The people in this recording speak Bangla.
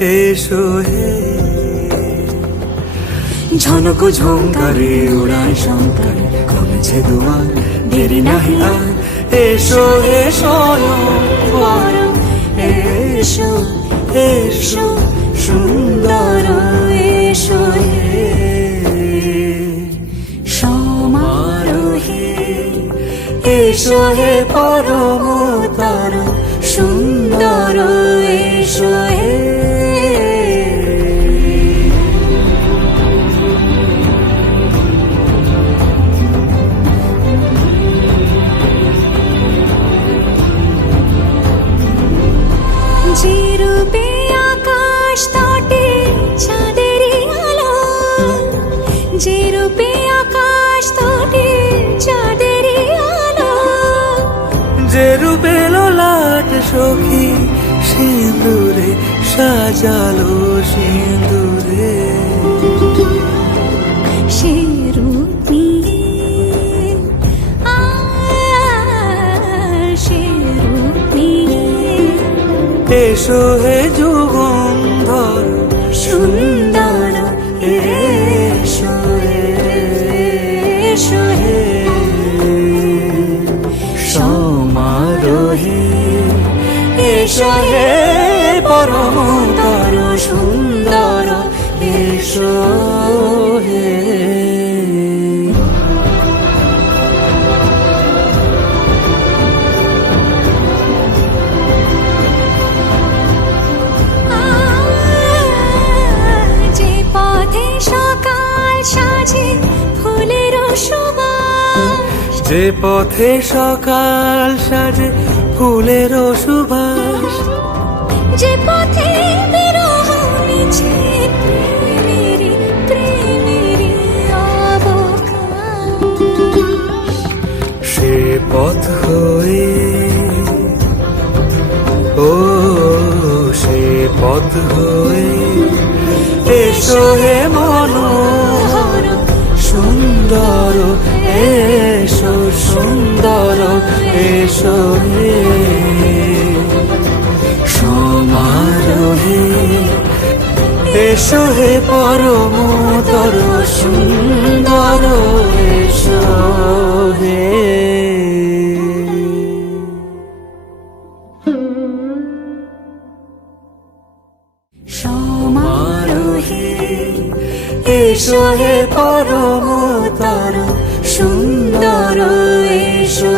এসো হে। ঝনক ঝঙ্কারে উড়ায় শঙ্কারে খুলেছে দুয়ার, দেরি নাহি আর। এসো হে স্বয়ংবর, এসো এসো সুন্দর, এসো হে সমারোহে। এসো হে পরমতর সুন্দর, এসো হে। যে রূপে আকাশ তটে চাঁদেরই আলো, যে রূপে আকাশ তটে চাঁদেরই আলো, যে রূপে ললাট সখী সিঁদুরে সাজালো সিঁদুরে। সে রূপ নিয়ে সে রূপ নিয়ে এসো হে যুগন্ধর সুন্দর, এসো এসো হে সমারোহে। এসো হে পরমতর সুন্দর, এসো হে। যে পথে সকাল সাজে ফুলের সুবাস, যে পথে সকাল সাজে ফুলের সুবাস, যে পথে বিরহ মিছে প্রেমেরই প্রেমেরই অবকাশ, সে পথ হয়ে ও সে পথ হয়ে এসো হে মনোহর সুন্দর, এসো সুন্দর, এসো হে সমারোহে। এসো হে পরমতর সুন্দর, এসো হে সমারোহে। এসো হে পরমতর সুন্দর, এসো